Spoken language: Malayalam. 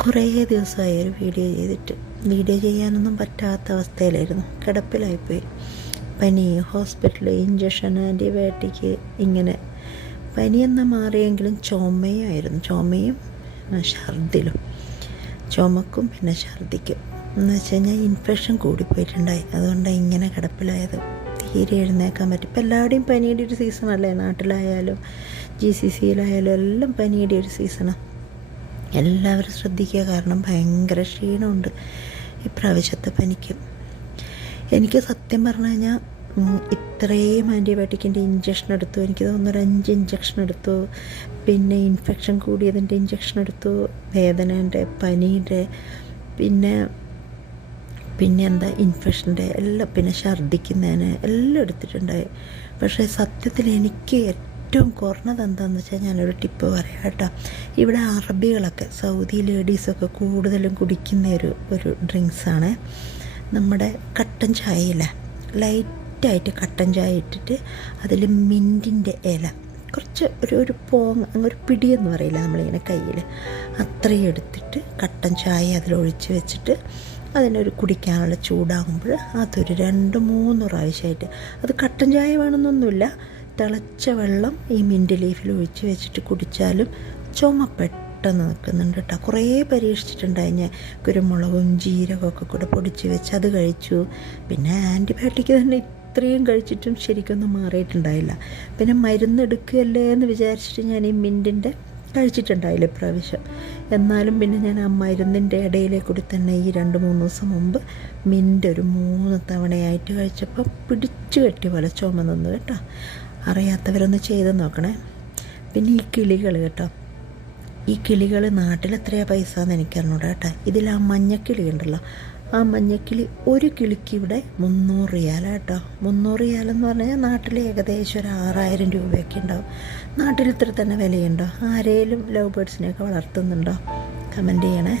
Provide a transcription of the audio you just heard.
കുറേ ദിവസമായി ഒരു വീഡിയോ ചെയ്തിട്ട്. വീഡിയോ ചെയ്യാനൊന്നും പറ്റാത്ത അവസ്ഥയിലായിരുന്നു. കിടപ്പിലായിപ്പോയി. പനി, ഹോസ്പിറ്റൽ, ഇഞ്ചക്ഷൻ, ആൻറ്റിബയോട്ടിക്, ഇങ്ങനെ പനിയെന്ന് മാറിയെങ്കിലും ചുമയായിരുന്നു. ചുമയും ഛർദിലും. ചുമക്കും പിന്നെ ഛർദിക്കും എന്ന് വെച്ച് കഴിഞ്ഞാൽ ഇൻഫെക്ഷൻ കൂടിപ്പോയിട്ടുണ്ടായി. അതുകൊണ്ടാണ് ഇങ്ങനെ കിടപ്പിലായത്. തീരെ എഴുന്നേക്കാൻ പറ്റും. ഇപ്പം എല്ലാവരുടെയും പനിയുടെ ഒരു സീസണല്ലേ. നാട്ടിലായാലും GCCയിലായാലും എല്ലാം പനിയുടെ ഒരു സീസണാണ്. എല്ലാവരും ശ്രദ്ധിക്കുക. കാരണം ഭയങ്കര ക്ഷീണമുണ്ട് ഇപ്രാവശ്യത്തെ പനിക്ക്. എനിക്ക് സത്യം പറഞ്ഞു കഴിഞ്ഞാൽ ഇത്രയും ആൻറ്റിബയോട്ടിക്കിൻ്റെ ഇഞ്ചക്ഷൻ എടുത്തു. എനിക്ക് തോന്നുന്നൊരു 5 ഇഞ്ചക്ഷൻ എടുത്തു. പിന്നെ ഇൻഫെക്ഷൻ കൂടിയതിൻ്റെ ഇഞ്ചക്ഷൻ എടുത്തു, വേദനേൻ്റെ, പനിയുടെ, പിന്നെ എന്താ ഇൻഫെക്ഷൻ്റെ എല്ലാം, പിന്നെ ഛർദ്ദിക്കുന്നതിന് എല്ലാം എടുത്തിട്ടുണ്ടായി. പക്ഷേ സത്യത്തിൽ എനിക്ക് ഏറ്റവും കുറഞ്ഞത് എന്താണെന്ന് വെച്ചാൽ ഞാനൊരു ടിപ്പ് പറയാം കേട്ടോ. ഇവിടെ അറബികളൊക്കെ, സൗദി ലേഡീസൊക്കെ കൂടുതലും കുടിക്കുന്ന ഒരു ഡ്രിങ്ക്സാണ് നമ്മുടെ കട്ടൻ ചായയില്ല. ലൈറ്റായിട്ട് കട്ടൻ ചായ ഇട്ടിട്ട് അതിൽ മിൻറ്റിൻ്റെ ഇല കുറച്ച് ഒരു ഒരു പിടിയെന്ന് പറയില്ല നമ്മളിങ്ങനെ കയ്യിൽ, അത്രയും എടുത്തിട്ട് കട്ടൻ ചായ അതിലൊഴിച്ച് വെച്ചിട്ട് അതിനൊരു കുടിക്കാനുള്ള ചൂടാകുമ്പോൾ അതൊരു 2-3 പ്രാവശ്യമായിട്ട്, അത് കട്ടൻ ചായ വേണമെന്നൊന്നുമില്ല, തിളച്ച വെള്ളം ഈ മിൻറ്റ് ലീഫിൽ ഒഴിച്ച് വെച്ചിട്ട് കുടിച്ചാലും ചുമ പെട്ടെന്ന് നിൽക്കുന്നുണ്ട് കേട്ടോ. കുറേ പരീക്ഷിച്ചിട്ടുണ്ടായി ഞാൻ. കുരുമുളകും ജീരകമൊക്കെ കൂടെ പൊടിച്ച് വെച്ച് അത് കഴിച്ചു. പിന്നെ ആൻറ്റിബയോട്ടിക് തന്നെ ഇത്രയും കഴിച്ചിട്ടും ശരിക്കൊന്നും മാറിയിട്ടുണ്ടായില്ല. പിന്നെ മരുന്ന് എടുക്കുകയല്ലേ എന്ന് വിചാരിച്ചിട്ട് ഞാൻ ഈ മിൻറ്റിൻ്റെ കഴിച്ചിട്ടുണ്ടായില്ല ഇപ്രാവശ്യം. എന്നാലും പിന്നെ ഞാൻ ആ മരുന്നിൻ്റെ ഇടയിലെ കൂടി തന്നെ ഈ 2-3 ദിവസം മുമ്പ് മിൻറ്റ് ഒരു 3 തവണയായിട്ട് കഴിച്ചപ്പോൾ പിടിച്ചു കെട്ടി പോലെ ചുമ നിന്ന് കേട്ടോ. അറിയാത്തവരൊന്ന് ചെയ്ത് നോക്കണേ. പിന്നെ ഈ കിളികൾ കേട്ടോ, ഈ കിളികൾ നാട്ടിൽ എത്രയാണ് പൈസ എന്ന് എനിക്കറിഞ്ഞൂടാ കേട്ടോ. ഇതിൽ ആ മഞ്ഞക്കിളി ഉണ്ടല്ലോ, ആ മഞ്ഞക്കിളി ഒരു കിളിക്ക് ഇവിടെ 300 റിയാൽ കേട്ടോ. 300 റിയാലെന്ന് പറഞ്ഞാൽ നാട്ടിൽ ഏകദേശം ഒരു 6000 രൂപയൊക്കെ ഉണ്ടാവും. നാട്ടിൽ ഇത്ര തന്നെ വിലയുണ്ടോ? ആരെങ്കിലും ലവ് ബേർഡ്സിനെയൊക്കെ വളർത്തുന്നുണ്ടോ? കമൻറ്റ് ചെയ്യണേ.